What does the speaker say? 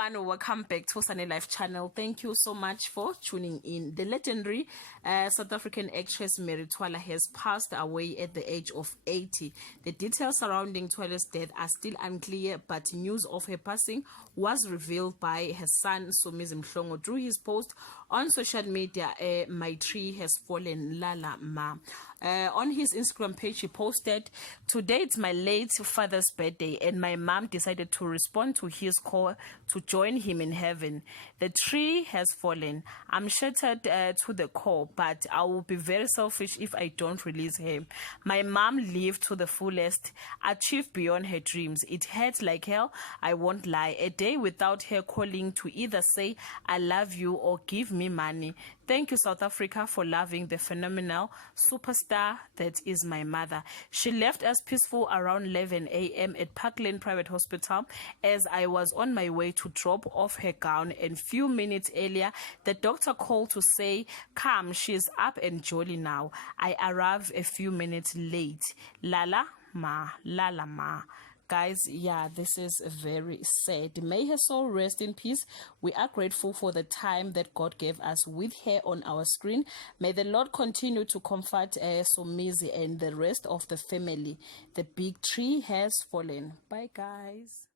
everyone, welcome back to Sunny Life channel. Thank you so much for tuning in. The legendary South African actress Thwala has passed away at the age of 80. The details surrounding Thwala's death are still unclear, but news of her passing was revealed by her son Somizi through his post on social media. My tree has fallen, Lala Ma. On his Instagram page, he posted, "Today it's my late father's birthday and my mom decided to respond to his call to join him in heaven. The tree has fallen. I'm shattered to the core, but I will be very selfish if I don't release him. My mom lived to the fullest, achieved beyond her dreams. It hurts like hell, I won't lie. A day without her calling to either say I love you or give me money. Thank you, South Africa, for loving the phenomenal superstar that is my mother. She left us peaceful around 11 a.m. at Parkland Private Hospital as I was on my way to drop off her gown, and few minutes earlier, the doctor called to say, 'Come, she's up and jolly now.' I arrived a few minutes late. Lala Ma, Lala Ma." Guys, yeah, this is very sad. May her soul rest in peace. We are grateful for the time that God gave us with her on our screen. May the Lord continue to comfort Somizi and the rest of the family. The big tree has fallen. Bye, guys.